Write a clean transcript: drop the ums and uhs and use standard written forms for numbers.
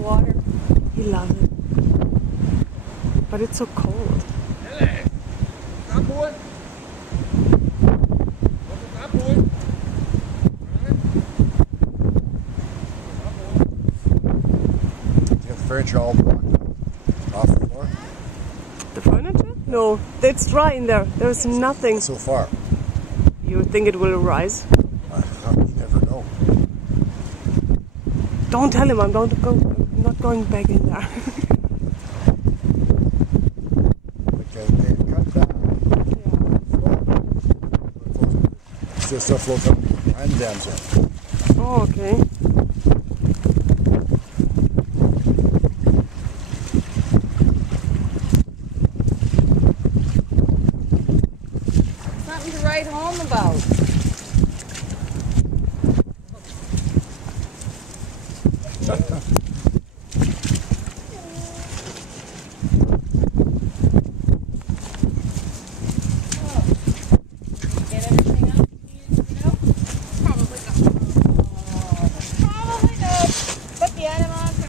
water. He loves it. But it's so cold. Furniture all blocked off the floor? The furniture? No, it's dry in there. There's nothing. So far. You think it will rise? You never know. Don't tell him I'm not going back in there. Okay, cut down. Still floats up behind the dams here. Oh, okay. Something to write home about.